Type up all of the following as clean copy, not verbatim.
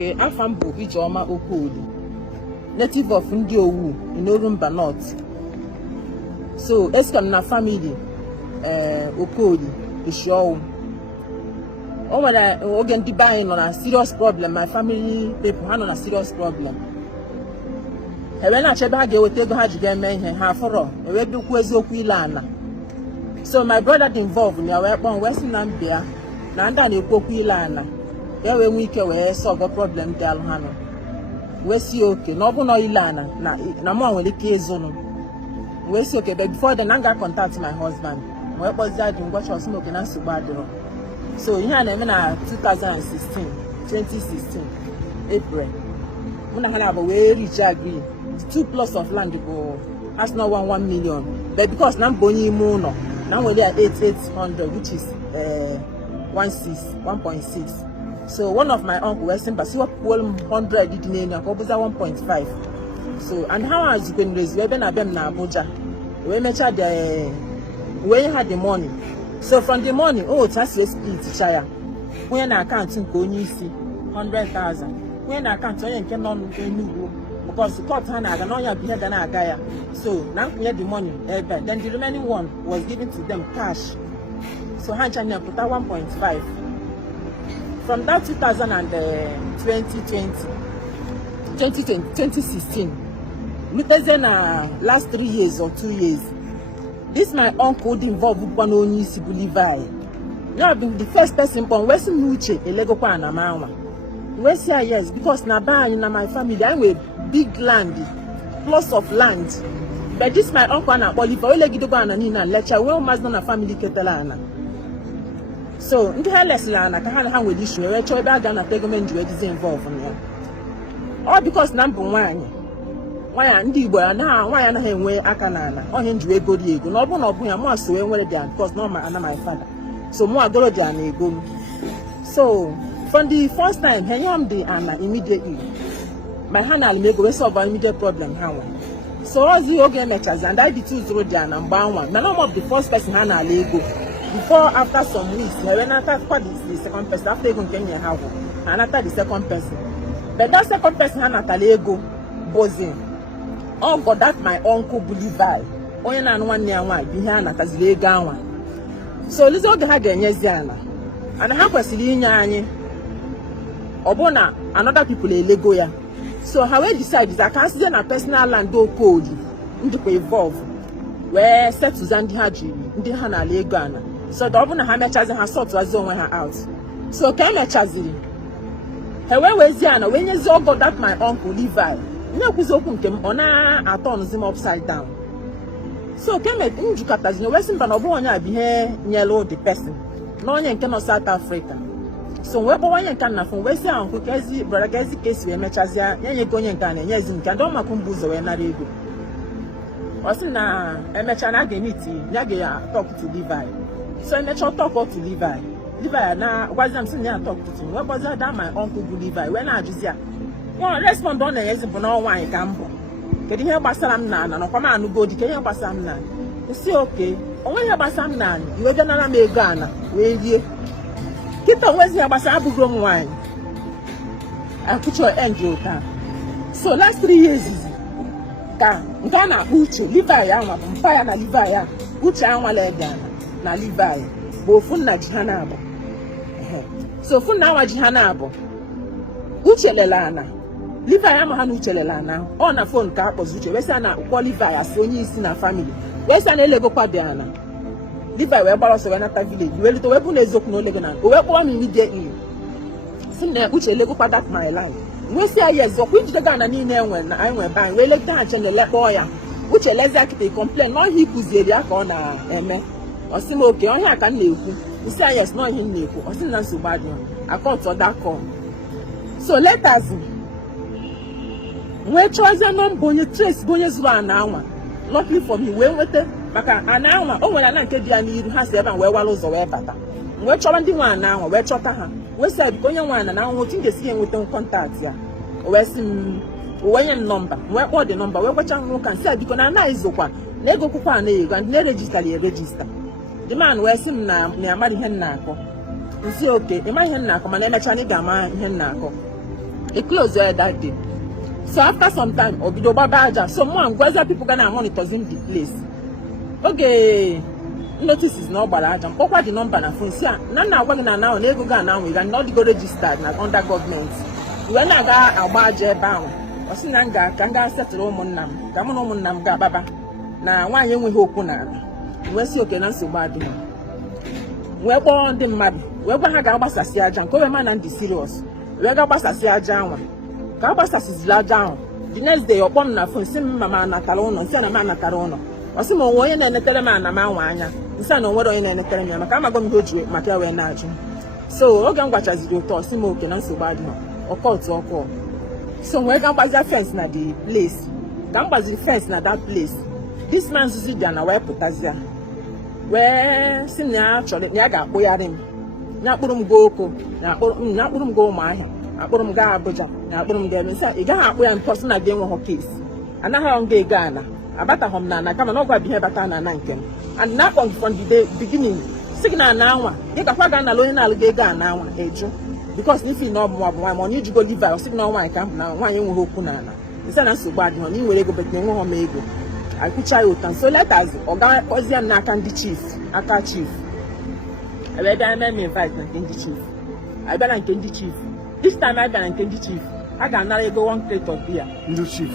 Afambo Ijeoma Okoli, native of Ndi Owu in Anambra North. So Escalation na family Okoli is show. Oh, when I again buying on a serious problem, my family people had on a serious problem. When I check back, we take hard to get men half for all. We do kwezo kuilana. So my brother involved in our weapon West Anambra. Nanda ni kuilana. Yeah, when we can solve a problem, they are we see okay. No, no, ilana. Na more when the case zone. We see okay, but before then, I got contact my husband. What was that in what was smoking and subadro? So here I am in 2016, April. When I have a way rich agree, 2 plots of land go. That's not 1 million, but because now boni mono, now we are 800, which is 1.6. So one of my uncle was saying, but see what 100 did name, I 1.5. So and how has you been raised? We have been a bem na Abuja. We measured the when you had the money. So from the money, oh, that's a split chaya. When I can't go you see 100,000. When I can't tell you can on because the court hand I don't know than a guy. So now we had the money, then the remaining one was given to them cash. So hand channel put out 1.5. From that 2016, last 3 years or 2 years, this my uncle involved with one only Levi. You have been the first person from Western Nuche, a Lego Panama. West here, yes, because Naba in my family, I'm a big land, plus of land. But this my uncle and Oliver, Legidoban and lecture, well, must not a family Catalana. So, in the less land, I can't hang with this show. I try back and I take them into it involved in here. All because number one, why and the boy now, why I know him where I can or him to a good ego. No one of me, I must say, where they are, because no, my father. So, more go than a go. So, from the first time, I am the Anna immediately. My hand will make a solve immediate problem. So, all the organ matters, and I did 2 0 down and bound one. None of the first person Hannah Lego. Before, after some weeks, when I thought the second person, after you can get house, and after the second person. But that second person, Hannah Lego, buzzing. Oh, God, that my uncle Levi. Only and 1 year one, behind at as Legawa. So, let's all had the Yeziana. And I have a Silinia, Obona, and other people a Legoya. So, how I decide is I can't see a personal land do code into evolve. Where set to Zandi Haji, the Hana Legana. So the Obuna Hamachas and her sort was on her out. So came a chazzy. However, Ziana, when you saw that my uncle Levi, no was open came on a tons him upside down. So came at Injukatas in the Western Panobonia be here yellow the person. No one cannot South Africa. So where one can from West Uncle Kazi, Brother Gazi case we Machazia, Yanyagon Ghana, yes, in Kandoma Kumbuzo and Narigo. Also now, a mechana gemiti, Yagia talk to Levi. So I met talk to Levi. Levi now was I'm saying talk to him. What was that my uncle Levi? When I just yeah. Well, respond on the yes for no one campo. Can you hear Basalam Nan and come on go? Can you hear Basam Nan? You see, okay. Only hear Basam Nan. You're gonna make Ghana. Will you? Keep on Wesley Basabu Grom wine. I put your angel. So last 3 years is Ghana Uche, Levi, Fire na Levi, Uche Amalegana, na Levi, Bofun na Jihanabo. So Fun na Jihanabo, Uche Lelana, Levi Amahan Uche Lelana, on a phone car was Uche, Westana, Levi, as when you see a family, Western Lego Padiana. Levi, where Baros when at a village, you will to weapon a zook no legana, where one immediately. Sing there, Uche Lego Padat my life. We say yes, so which the Ghana when I went by, we let that and let boy, which a less they complain, not he who's the corner, or sim okay, on here can live. We say yes, not him live, or sin so bad. I called to that call. So let us we choose a non bonny trace bonus 1 hour. Luckily for me, when with it, but an hour, oh, when I like it, I need has 7 where wallows or where better. We're trying 1 hour, we're chotaha. We said, going on and now watching the scene with them contact ya. When number, where all the number, where what you can say because I know is one. Nego Kupan, and register. The man wears him now near Mari Hennako. You see, okay, in my Hennako, my name is Chanigama Hennako. It closed that day. So after some time, Obido Babaja, someone Gwaza people gonna monitoring the place. Okay, notice is not Baraja. Pokwa the number na phone. See, now when now nego ga now we can not go registered na under government. When I got a budget bound, or sinanga kanga settle monam, Gamono monam ga baba. Na one young we hope na. We see okay na so bad. We born the mad. We born a gabasa siajan. Come man and the serious. We gabasa siajan. Gabasa is la down. The next day, your bomb na phone. Sim mama na talono. Sim mama na talono. Osimo woye na netele man na mawanya. Nsa no wodo ina netele mi. Makama go mgoju maka we na aju. So oge ngwacha zidi to simo okay na so bad no. Okot oko. So we ga gbaza fence na the place. Ga gbaza fence na that place. This man Susie na we putazia. We sim na actually nya ga akpoyare m. Nya kpuru m go oko. Nya kpuru m go ụmụahịa. Akpuru m ga Abuja. Nya kpuru m ga eme. Say ị ga akpo ya person na dey nwe case. Anaghị nga ega na. Abata hom na kama no gwa bihe bata na nkem. And now from the beginning, signal na they ka kwaga na lo na alge ga na eju. Because if you know more money you go live or signal one camp na one yen wo hoku na na. Isa na so bad no ni were go bet na nwo ho ego. I kucha you tan. So let us oga oziam na aka ndi chief, aka chief. I better me invite na ndi chief. I better na ndi chief. This time I better na ndi chief. I can now go 1 crate of beer. New chief,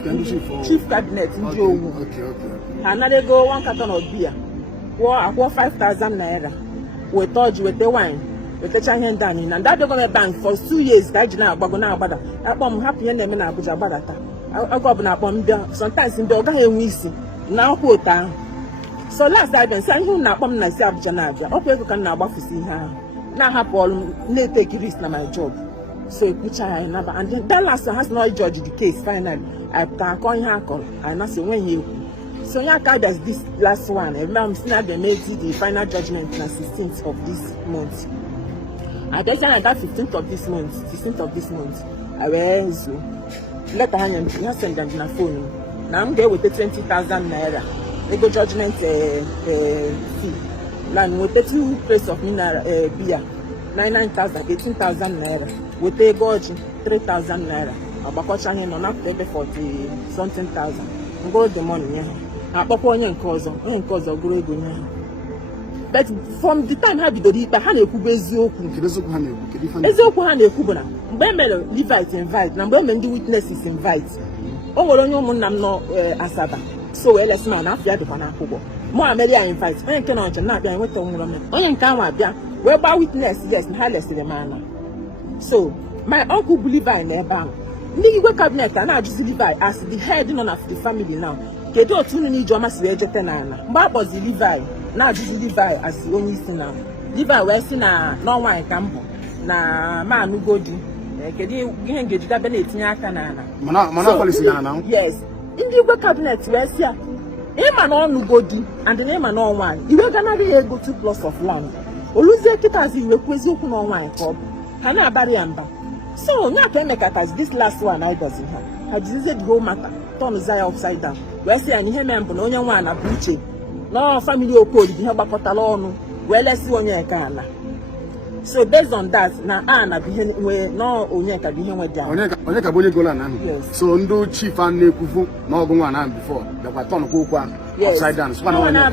chief cabinet. Okay. And now go 1 carton of beer. I bought 5,000 naira. We told you with the wine, with the Chinese dining, and that they're gonna bank for 2 years. That you know, Bagona Bada. I'm happy and I'm Abuja Badata. I go up and up sometimes in the Oga and Wisi. Now, quota. So last I've been saying, who not bomb myself, Janaja. Okay, you can now buff see her. Now, have all, they take risk na my job. So which I never, and then that last one has not judged the case finally. I can call her and I say when you so yeah does this last one and I'm still they made the final judgment on 16th of this month. I bet you that 15th of this month, 16th of this month. I will so let her and send them na phone. Now I'm there with the 20,000 naira. They go judgment fee. Land with the 2 plates of mineral beer. 9,000, 18,000 naira. We pay gorge 3,000 naira. About China no not pay 40 something thousand. We go the money yeah. Apoko onye nke ọzọ gụrụ ego nya. But from the time ha bidoro ikpe ha na-ekwu eziokwu ha na-ekwu bụ na mgbe emere Levite invite na mgbe emere ndị witnesses invite. O nwere onye ụmụnna m nọ Asaba. So we lesi na afia dịkwa na akwụkwọ. Mụ Amelia invite onye nke na ọcha na-abịa enweta nwụrụ m. Onye nke ahụ abịa wee gba witness yes na ha lesịrị m ana. So my uncle Levi never. Nigwe cabinet and I just Levi as the head none of the family now. Kedo tunu ni joma si ejete na ana. Mgba bozi Levi na just Levi as the only isi na. Levi we si na no one kambo na ma nu godi. Kedu ihe ngeji da be na etinye aka na ana. Mana policy na now. Yes. Ndigwe cabinet we si a Ema no nu godi and the name no one. Iwe gana dey go 2 plots of land. Oluzie kitazi iwe kwezi okwu no one ko. Hana abari amba. So nya can make as this last one I doesn't have. I just the whole matter. Turn Zaya upside down. We say any him embo no nya one na buche. No family okodi bi heba kotala onu. We let's see onye ka ala. So based on that na na bi we no onye ka bi he we dia. Onye ka bonye gola na. So ndo chief an na-ekwufu na ogu nwa na before. The turn ko kwa upside down. So na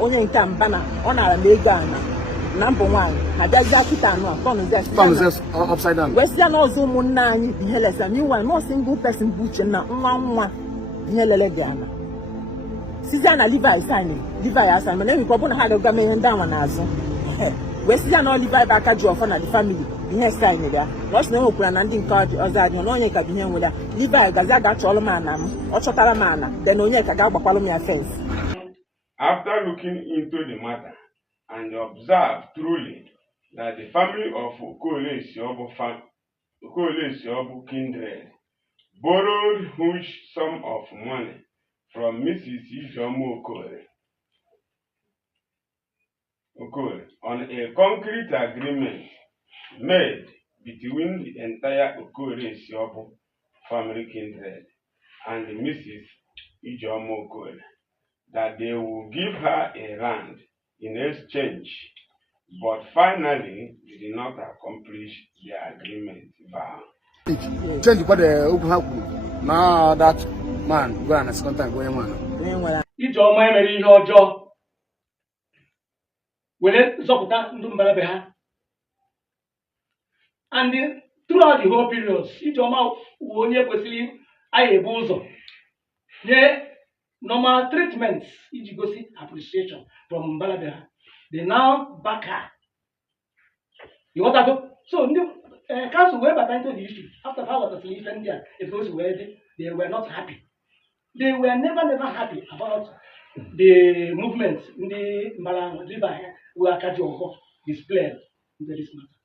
onye nka mba na ọ na ego ana. Number 1, I just got it on upside down. Western also Munani, the Hellas, and you are no single person butcher now, one Hellegiana. Susanna Levi signing, Levi as I'm an problem had a gamin down as Western or Levi back at your fun at the family, he has signed there. What's no plan and didn't call or that you know you can be here with her. Levi Gazaga Cholomana or Chotaramana, then Onya Kagaba Palomia fence. After looking into the matter, and observe truly that the family of Escalation kindred borrowed huge sum of money from Mrs. Ijomo Okole on a concrete agreement made between the entire Escalation family kindred and Mrs. Ijomo Okole that they will give her a land in exchange, but finally they did not accomplish their agreement vow. topic. Change what the open happen. Now that man go and second time going on. Ije ọma emere ihe ọjọọ were zọpụta ndụ mbarabe ha. And throughout the whole period, ije ọma wụ onye kwesịrị anyị ebu ụzọ nye normal treatments iji gosi appreciation from mbarabe ha. They now back her. You want to go? So council were back into the issue after how was the India if those were they were not happy. They were never happy about the movement in the Malang River where Kajo displayed into this matter.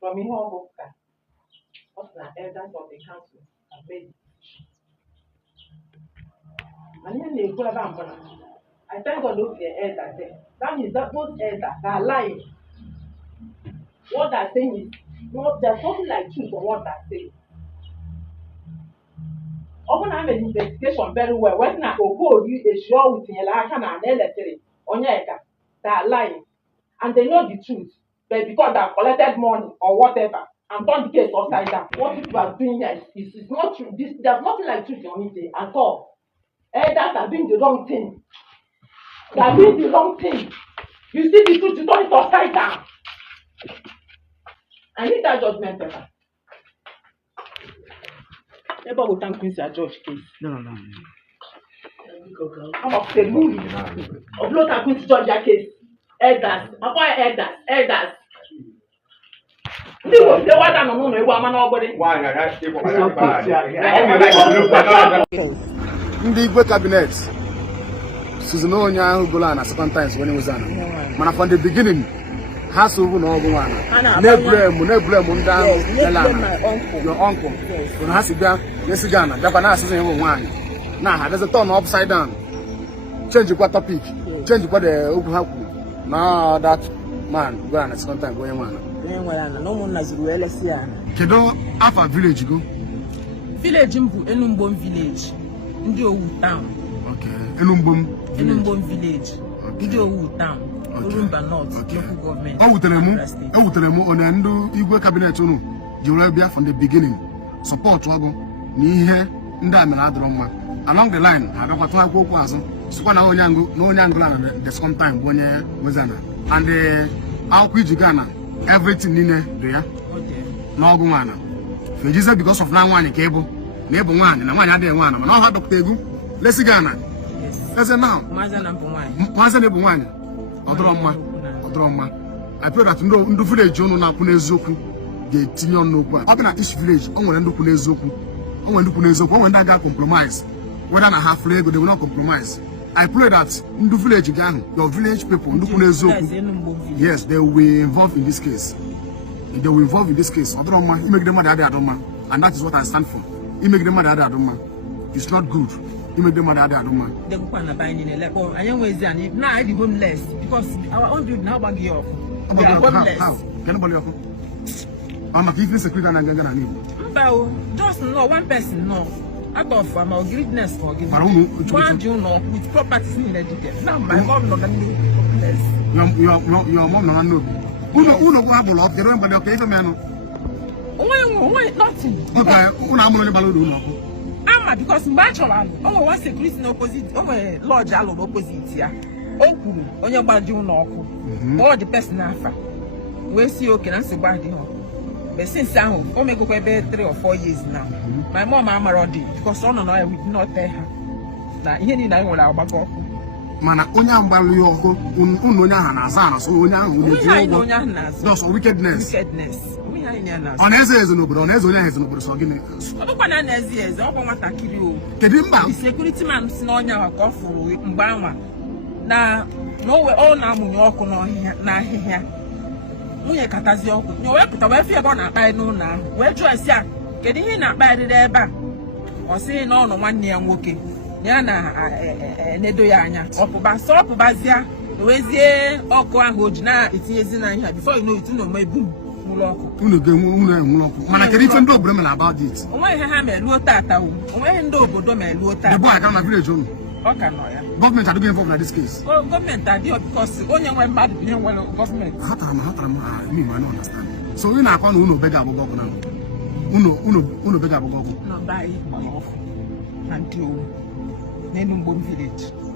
From me, what the elders of the council have made. And then they go about I thank God look the elders there. That means that those elders are lying. What they're saying is there's nothing like truth on what they're saying. Often I made investigation very well. When I go you a sure with election and electorate on they are lying. And they know the truth. But because they have collected money or whatever and done the case upside down, what people are doing here is not true. There's nothing like truth on it at all. Elders are doing the wrong thing. They are doing the wrong thing. You see the truth, you turn it upside down. I need that judgment paper. Never will thank Quincy at George case. No. I'm of the movie. Of Lord and Quincy Georgia case. Elders. Elders. The one that no know man nobody. Ndị Igwe cabinet Susan Onyango Gola na second times when he was on. Man from the beginning has over no one. Neblem down your uncle. When has to be yes Ghana. Japanese is one. Now there's a turn upside down. Change what topic. Change what the open happen. Now that man go on second time going on. No one has LSC. Kedo Alpha village go. Village mbu Enumbom village. Ndi Owu town. Okay. Enumbom village. Ndi Owu town. Orumba North. Local government. Ewuteremu on ndu Igwe cabinet unu. Jiwere from the beginning. Support wago ni ihe ndị amena adọrọ mma. Along the line, abịakwatu akwụkwọ azụ. Sikwa na Onyango na the second time bụ onye wezana. And akwụkwọ iji Ghana, everything niile dị ya. N'ọgụ nwana. Fejize because of na nwaanyị ka ịbụ. Na ịbụ nwaanyị na nwaanyị adịghị nwaanyị mana ọ ha dọkịta egwu. Lesi Ghana. Eze now. Nwaanyị na ịbụ nwaanyị. Ọdọrọ mma. I pray that ndị village unu na-akwụ n'eziokwu ga-etinye ọnụ n'okwu a. Ọ bụ na each village o nwere ndị kwu n'eziokwu. O nwere ndị aga compromise. Whether na half ego, they will not compromise. I pray that in the village again, your village people, yes, they will be involved in this case. They will involve in this case. And that is what I stand for. It's not good. They go on a binding level. I am waiting. Now I be homeless because our own dude now bag you off. We are homeless. How? Can nobody offer? I'm a people security and I'm gonna need. Just no one person, no. Out of our greediness for giving. One you know with properties in education. Now my mom not know homeless. Your mom not know. Who know what about the remember the occasion man? Why nothing? Okay, because bachelor one security in opposite large opposite here. On your bad you know. All the person after. We see okay and say bad but since I only go about 3 or 4 years now. My mom am already because I will not tell her. Now here in I will back up. Mana onya mbalu yoko unonya hanazana so onya just wickedness. Oneze is no but oneze onya is no but so gini. Obukwa na nezi is obon matakiri o. Kedimba the security man si na onya ka ofuru mgbanwa na no we all na munye oku na ahihia. Munye katazi oku. Nyo wepụta we fie bo na akpa no na. We ju esi a kedu ihe na akpa ide ebe a. O si na ono nwanne ya nwoke. Ya na nedo ya anya. Ọpụbazia wezie ọkụ ahụ oji na etinyezi na ihe before you know it no mai boom. Unu ga-enwe ọkụ. Mana kedu ife ndị obodo mere about it? Onwe ihe ha meluo tata o. Onwe ndị obodo meluo tata. The boy aga na village unu. Ọ ka nọ ya. Government are involved in this case. Government are there because onye nwe mmadụ ihe nwe government. Hatara m me I don't understand. So we na akọ na unu bega abụọ ọkụ na. bega abogo. No, buy off and do. Then don't village.